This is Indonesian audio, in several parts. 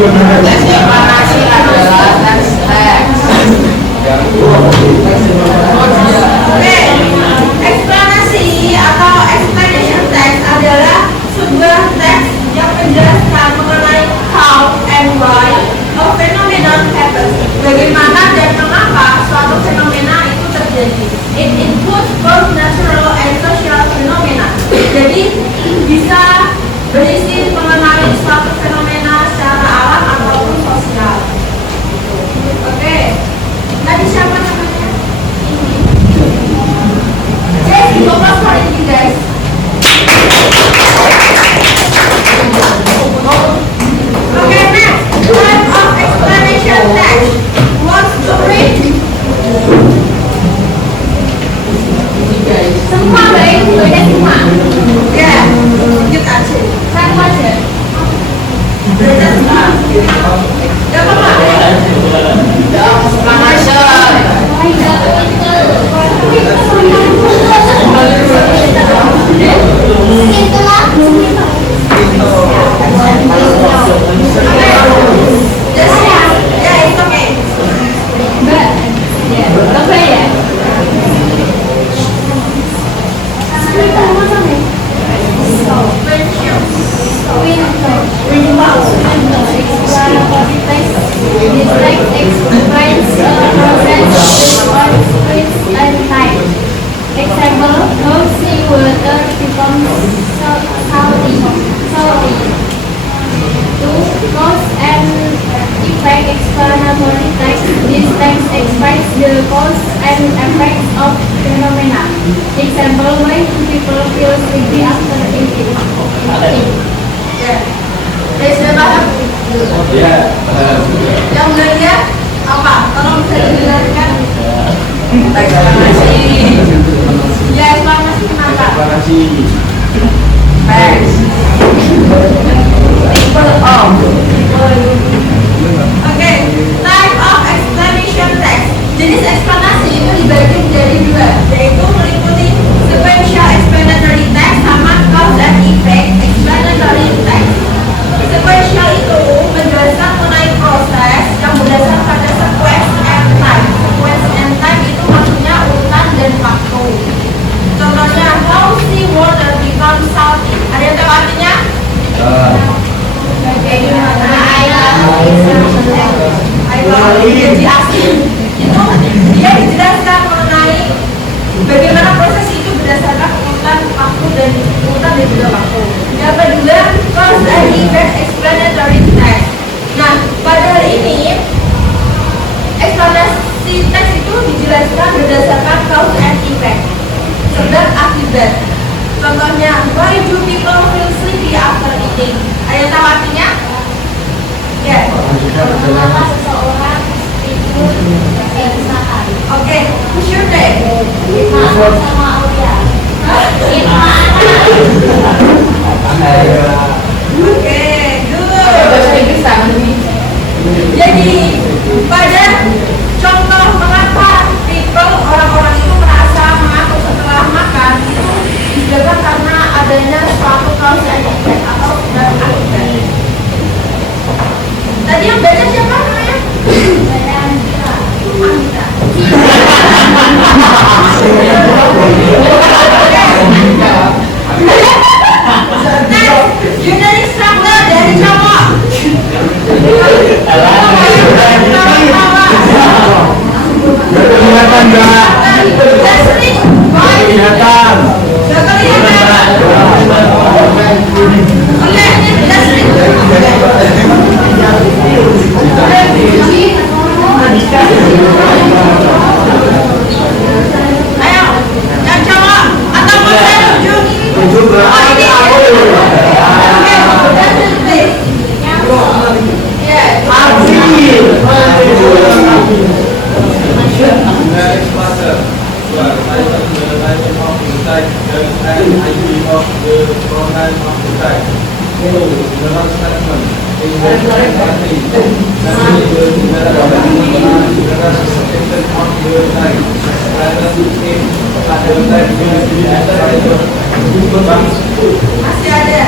Eksplanasi adalah teks. Oke, eksplanasi atau explanation text adalah sebuah teks yang menjelaskan mengenai how and why a phenomenon happens. Bagaimana dan mengapa suatu fenomena itu terjadi. It includes both natural and social phenomena. Jadi bisa berisi mengenai suatu fenomena secara alam ataupun sosial. Oke, tadi siapa namanya? Ini. Jadi fokus for ini guys. Okay, next type of explanation text. Wants to read? Semua baik, udah semua. Ya, lanjut aja. Satu aja. Belajar semua. Gak apa-apa. Yang benar apa? Tolong bisa dijelaskan. Eksplanasi. Ya, eksplanasi kenapa? Eksplanasi. Teks. Oke, type of explanation text. Jenis eksplanasi itu dibagi menjadi dua, yaitu meliputi sequential explanatory text sama cause and effect explanatory text. Sequential itu menjelaskan mengenai proses yang berdasarkan pada sequence and time. Sequence and time itu maksudnya urutan dan waktu. Contohnya, how sea water becomes salty. Ada yang tahu artinya? Bagaimana air jadi asin. Itu dia dijelaskan mengenai bagaimana proses itu berdasarkan urutan waktu dan juga waktu. Yang kedua, cause and effect explanatory text. Nah, pada hari ini eksplanasi teks itu dijelaskan berdasarkan cause and effect, sebab akibat. Contohnya, why do people feel sleepy after eating? Ada yang tahu artinya? Ya. Mengapa seseorang itu makan? Oke, who's your name? Sama Aulia. Oke, good. Jadi pada contoh mengapa people orang-orang itu merasa mengantuk setelah makan itu disebabkan karena adanya suatu cause and effect atau sebab akibat. Tadi yang baca siapa namanya? Anita. Unit structure dari cowok. Kelihatan nggak? Kelihatan. Ayo, yang cowok atau mau saya tunjuk? Tunjuk berapa? Masih ada.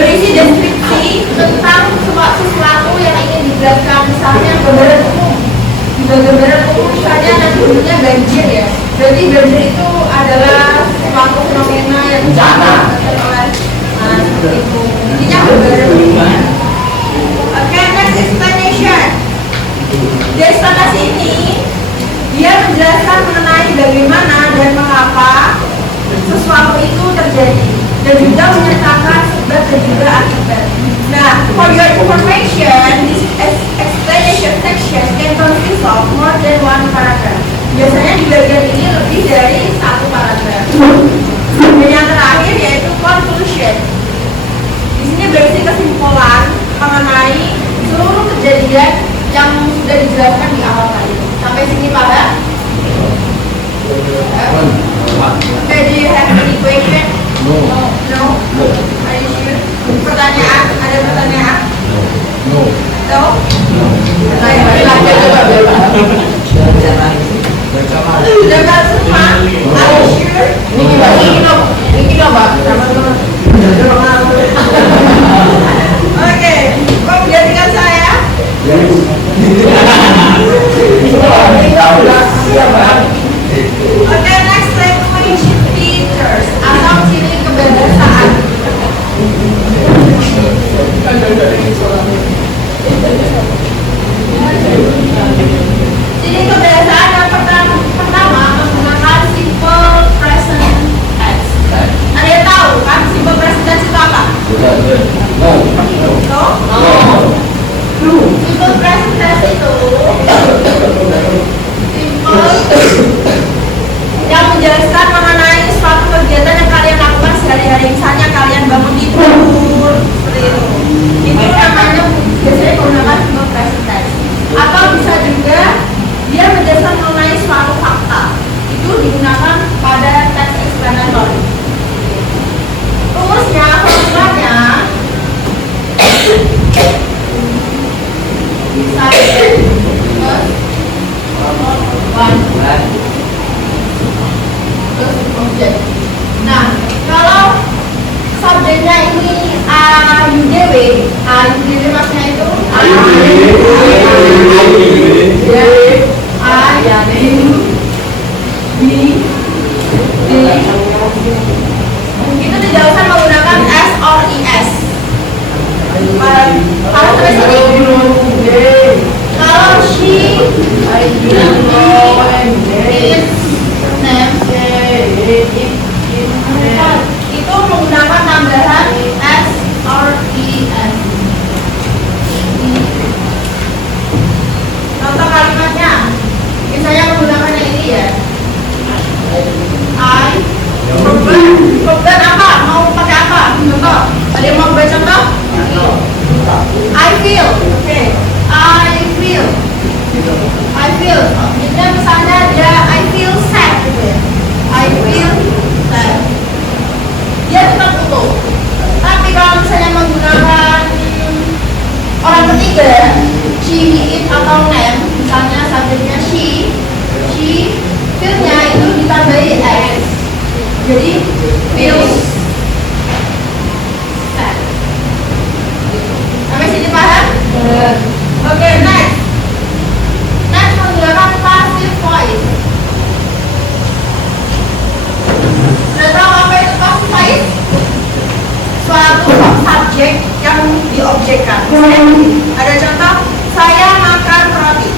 berisi deskripsi tentang sesuatu yang ingin dijelaskan, misalnya gambaran umum. Gambaran umum misalnya nanti bentuknya banjir ya. Berarti banjir itu adalah suatu fenomena yang disebabkan oleh seperti itu. Intinya gambaran umum. Oke, next explanation. Di eksplanasi ini dia menjelaskan mengenai bagaimana dan mengapa sesuatu itu terjadi, dan juga menyertakan sebab dan juga akibat. Nah, for your information, this explanation section can consist of more than one paragraph. Biasanya di bagian ini lebih dari satu paragraf. Dan yang terakhir yaitu conclusion. Di sini berisi kesimpulan mengenai seluruh kejadian yang sudah dijelaskan di awal tadi. Sampai sini paham? Okay, do you have any question? No. No? Are you sure? Pertanyaan? Ada pertanyaan? No. No? Dengar semua? Are you sure? Ini Mbak. Oke, kau menjadikan saya? Oke, next language features atau ciri kebahasaan. Ciri kebahasaan yang pertama menggunakan simple present tense. Ada yang tahu kan simple present tense itu apa? No. Simple present tense itu yang menjelaskan mengenai suatu kegiatan yang kalian lakukan sehari-hari. Misalnya kalian bangun tidur seperti itu. Itu namanya biasanya menggunakan simple present tense. Atau bisa juga dia menjelaskan mengenai suatu fakta. Itu digunakan pada tense explanatory. Rumusnya, formulanya nah, kalau subjeknya ini AUDW, AUDW maksudnya itu itu tidak usah menggunakan S or IS. Kalau tulis ini, kalau she is itu menggunakan tambahan S or IS. Contoh kalimatnya, misalnya menggunakan yang ini ya. Verb apa? Mau pakai apa? Contoh. Ada yang mau beri contoh? I feel. Oke. I feel. Jadi misalnya dia I feel sad gitu ya. I feel Jadi feels sad. Sampai sini paham? Oke, next. Next menggunakan passive voice. Sudah tahu apa itu passive voice? Suatu subjek yang diobjekkan. Misalnya ada contoh, saya makan roti.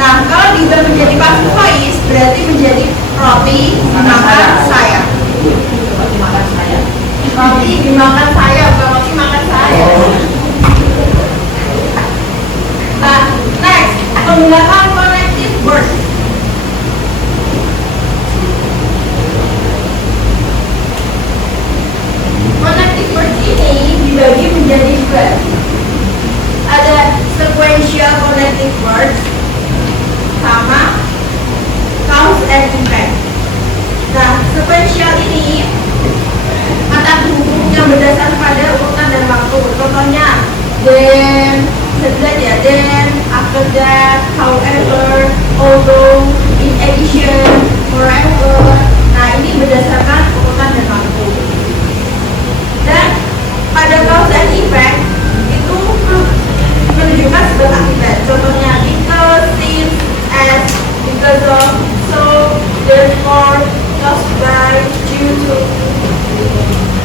Nah, kalau diubah menjadi passive voice berarti menjadi roti makan saya. Roti makan saya. Roti dimakan saya, bukan roti makan saya. Nah, next, menggunakan connective word. Connective word ini dibagi menjadi dua. Ada sequential connective words sama cause and effect. Nah, sequential ini kata penghubung yang berdasar pada urutan dan waktu. Contohnya, then, then, after that, however, although, in addition, moreover. Nah, ini berdasarkan urutan dan waktu. Dan pada cause and effect itu menunjukkan sebuah akibat. Contohnya, because, since, as, because of, so, therefore, caused by, due to.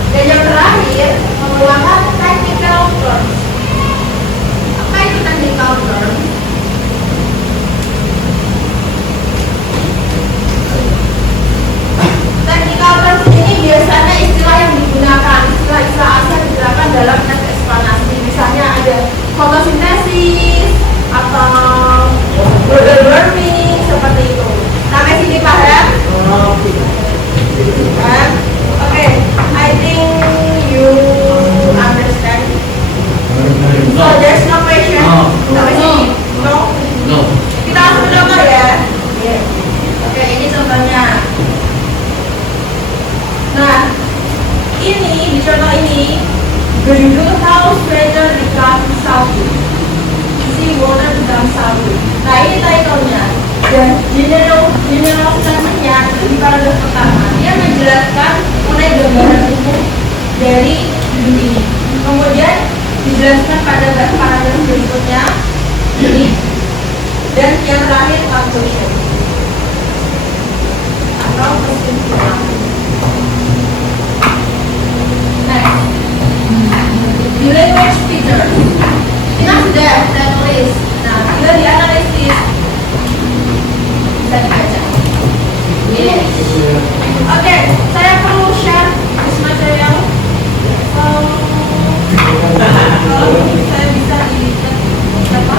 Dan yang terakhir, menggunakan technical terms. Apa itu technical terms? Technical terms ini biasanya istilah yang digunakan, istilah-istilah asal digunakan dalam teks eksplanasi. Misalnya ada fotosintesis atau global warming seperti itu. Sampai sini paham? Paham? Oke, I think you understand. So there's no question. Sampai sini? No? No. Kita langsung contoh ya. Oke, ini contohnya. Nah, ini di contoh ini berjudul How Stranger Become Salty. Isi water become salty. Nah, ini title-nya. Dan general statement-nya di paragraf pertama dia menjelaskan mengenai gambaran umum dari ini. Kemudian dijelaskan pada paragraf berikutnya ini. Dan yang terakhir conclusion atau kesimpulan. Next, the language features. Kita sudah tulis. Nah, bila dianalisis bisa dibaca. Ini. Oke, saya perlu share this material. Kalau saya bisa dilihat apa?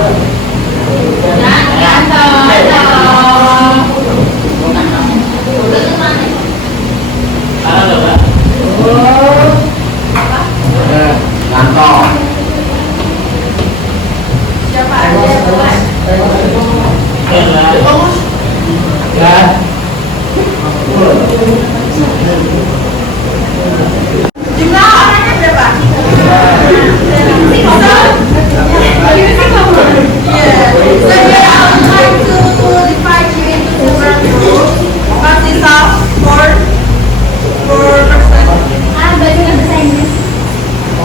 Siapa aja yang boleh? Jumlah orangnya berapa?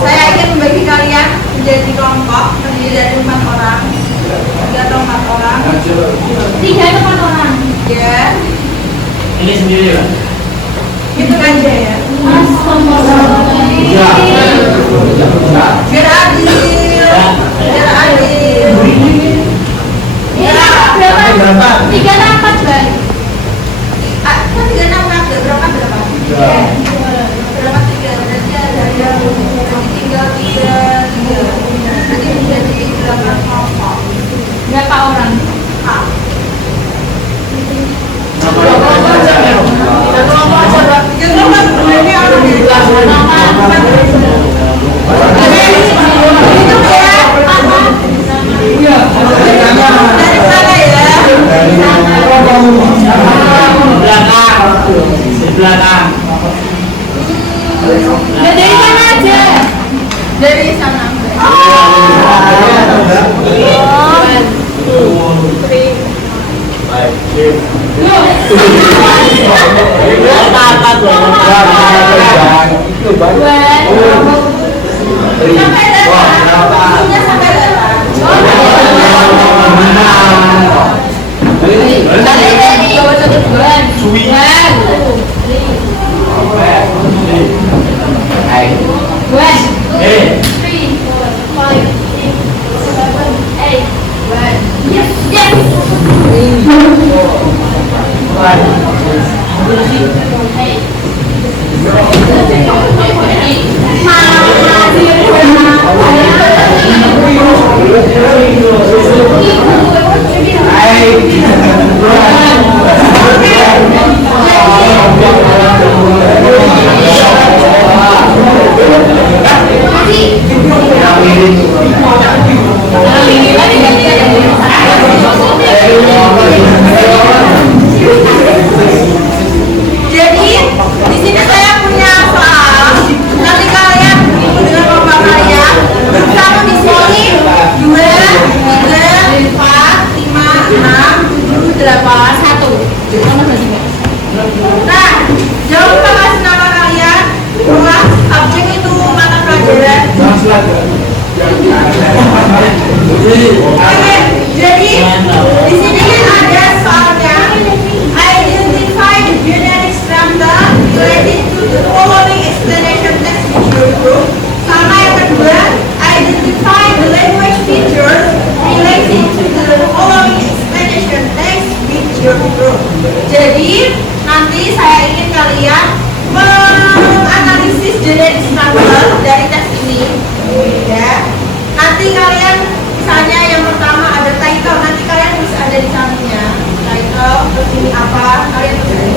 Saya ingin membagi kalian menjadi kelompok terdiri dari 4 orang, 3 atau 4 orang. 3 atau 4 orang. Ya. Ini sendiri lah. Gitu aja ya. Biar adil. Biar adil. Berapa? 3 dan 4 kan? Kan 3 dan 4 berapa? Berapa 3? Berarti ada yang tinggal 3. Nanti menjadi 8 kelompok. Berapa orang? Belakang. Dari mana aja? Dari sana. Apa Sampai data. Isunya sampai data. Jadi di sini saya punya soal. Nanti kalian ikut dengan lomba kalian. Bersama di sini 2, 3, 4, 5, 6, 7, 8, 1. Nah, jangan lupa kasih nama kalian. Ruang subjek itu mata pelajaran. Oke, jadi di sini kan ada soalnya. Identify the generic structure related to the following explanation text feature group. Sama yang kedua, identify the language features related to the following explanation text feature group. Jadi nanti saya ingin kalian menganalisis generic structure dari teks ini, ya. Nanti kalian misalnya yang pertama ada title, nanti kalian harus ada di sampingnya title, terus ini apa, kalian harus